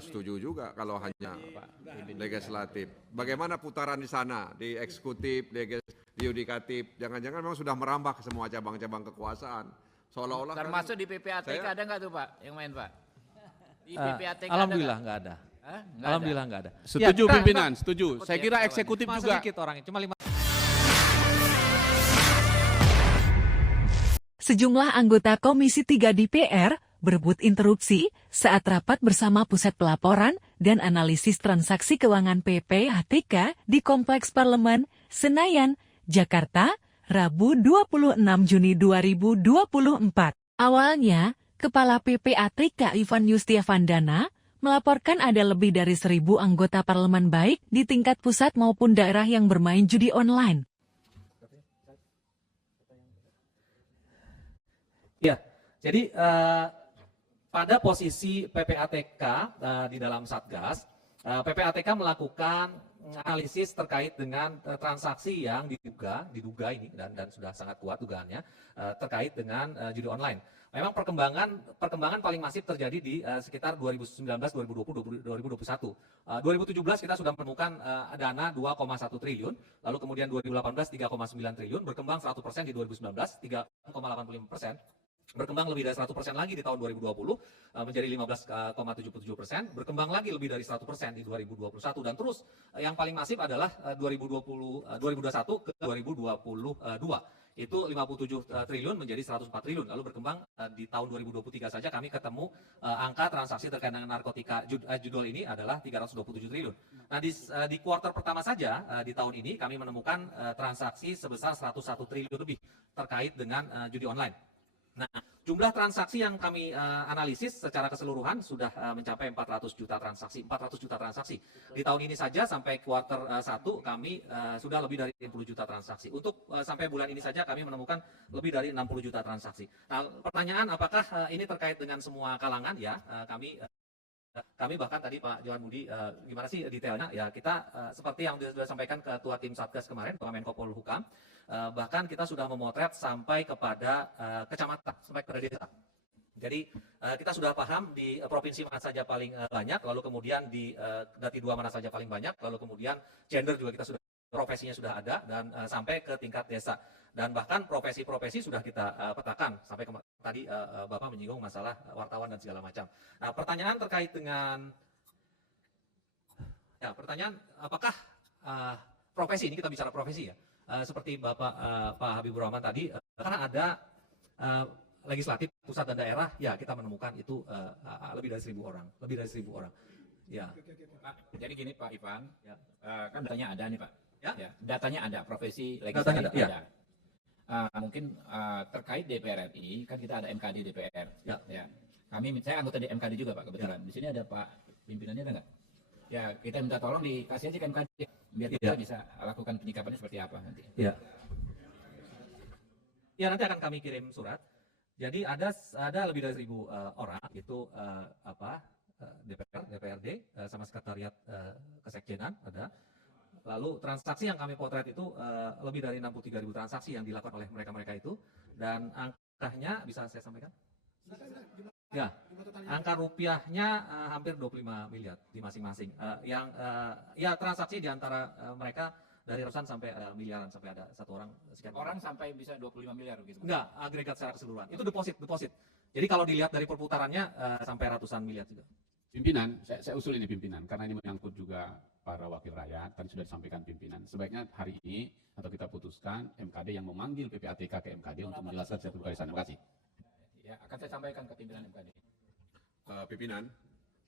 nggak setuju juga kalau hanya legislatif. Bagaimana putaran di sana, di eksekutif, di yudikatif, jangan-jangan memang sudah merambah ke semua cabang-cabang kekuasaan. Seolah-olah termasuk di PPATK ada nggak tuh Pak yang main Pak? Di PPATK alhamdulillah nggak ada. Alhamdulillah nggak ada. Setuju ya, pimpinan, setuju. Saya kira eksekutif cuma juga. Sedikit orangnya, cuma 5. Sejumlah anggota Komisi 3 DPR berebut interupsi saat rapat bersama Pusat Pelaporan dan Analisis Transaksi Keuangan PPATK di Kompleks Parlemen, Senayan, Jakarta, Rabu 26 Juni 2024. Awalnya, Kepala PPATK Ivan Yustiavandana melaporkan ada lebih dari 1.000 anggota parlemen baik di tingkat pusat maupun daerah yang bermain judi online. Ya, jadi pada posisi PPATK di dalam Satgas, PPATK melakukan analisis terkait dengan transaksi yang diduga ini dan sudah sangat kuat dugaannya terkait dengan judi online. Memang perkembangan paling masif terjadi di sekitar 2019, 2020, 2021. 2017 kita sudah menemukan dana 2,1 triliun, lalu kemudian 2018 3,9 triliun, berkembang 100% di 2019, 3,85%. Berkembang lebih dari 100% lagi di tahun 2020 menjadi 15,77%, berkembang lagi lebih dari 100% di 2021 dan terus yang paling masif adalah 2021 ke 2022 itu 57 triliun menjadi 104 triliun, lalu berkembang di tahun 2023 saja kami ketemu angka transaksi terkait dengan narkotika judul ini adalah 327 triliun. Nah di kuartal pertama saja di tahun ini kami menemukan transaksi sebesar 101 triliun lebih terkait dengan judi online. Nah, jumlah transaksi yang kami analisis secara keseluruhan sudah mencapai 400 juta transaksi. Di tahun ini saja sampai kuartal 1 kami sudah lebih dari 60 juta transaksi. Untuk sampai bulan ini saja kami menemukan lebih dari 60 juta transaksi. Nah, pertanyaan apakah ini terkait dengan semua kalangan? Ya, kami bahkan tadi Pak Johan Budi, gimana sih detailnya? Ya kita seperti yang sudah disampaikan Ketua Tim Satgas kemarin, Pak Menko Polhukam, bahkan kita sudah memotret sampai kepada kecamatan, sampai kepada desa. Jadi kita sudah paham di provinsi mana saja paling banyak, lalu kemudian di Dati 2 mana saja paling banyak, lalu kemudian gender juga kita sudah, profesinya sudah ada, dan sampai ke tingkat desa. Dan bahkan profesi-profesi sudah kita petakan, sampai tadi Bapak menyinggung masalah wartawan dan segala macam. Nah pertanyaan terkait dengan, ya pertanyaan apakah profesi, ini kita bicara profesi ya, seperti Bapak Pak Habibur Rahman tadi, karena ada legislatif pusat dan daerah, ya kita menemukan itu lebih dari 1.000 orang, Ya. Pak, jadi gini Pak Ivan, ya. Kan datanya ada nih Pak. Ya? Datanya ada, profesi legislatif ada. Ya. Mungkin terkait DPR RI, kan kita ada MKD DPR. Ya. Saya anggota di MKD juga Pak kebetulan. Di sini ada Pak pimpinannya ada nggak? Ya kita minta tolong dikasih aja ke MKD biar kita bisa lakukan penyikapannya seperti apa nanti. Ya. Ya nanti akan kami kirim surat. Jadi ada lebih dari 1.000 orang itu DPRD sama sekretariat kesekjenan ada. Lalu transaksi yang kami potret itu lebih dari 63.000 transaksi yang dilakukan oleh mereka itu, dan angkanya bisa saya sampaikan? Ya, angka rupiahnya hampir 25 miliar di masing-masing. Ya transaksi di antara mereka dari ratusan sampai miliaran, sampai ada satu orang sekian orang sampai bisa 25 miliar gitu. Enggak, agregat secara keseluruhan. Itu deposit. Jadi kalau dilihat dari perputarannya sampai ratusan miliar juga. Pimpinan, saya usul ini pimpinan, karena ini menyangkut juga para wakil rakyat, tadi sudah disampaikan pimpinan. Sebaiknya hari ini, atau kita putuskan, MKD yang memanggil PPATK ke MKD untuk menjelaskan satu kali sana. Terima kasih. Ya, akan saya sampaikan ke pimpinan MKD. Pimpinan,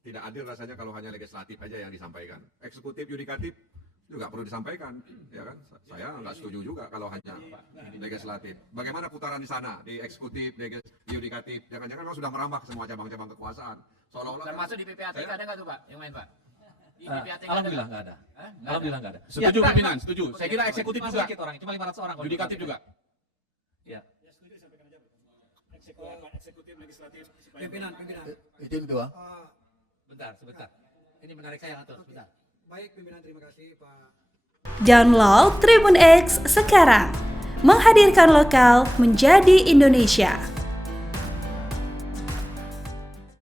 tidak adil rasanya kalau hanya legislatif aja yang disampaikan. Eksekutif, yudikatif juga perlu disampaikan, ya kan? Saya nggak setuju juga kalau hanya legislatif. Bagaimana putaran di sana, di eksekutif, di yudikatif? Jangan-jangan memang sudah merambah ke semua cabang-cabang kekuasaan. Seolah-olah termasuk di PPATK ada nggak tuh Pak yang main Pak? Di PPATK Alhamdulillah nggak ada. Alhamdulillah nggak ada. Setuju pimpinan, setuju. Saya kira eksekutif Cuma juga. sedikit orangnya, cuma 500 orang. Yudikatif juga. Ya. Setuju sampaikan aja. Eksekutif, legislatif. Pimpinan. Izin Ketua. Sebentar. Ini menarik saya atur, sebentar. Baik pimpinan, terima kasih Pak. Download Tribun X sekarang. Menghadirkan lokal menjadi Indonesia.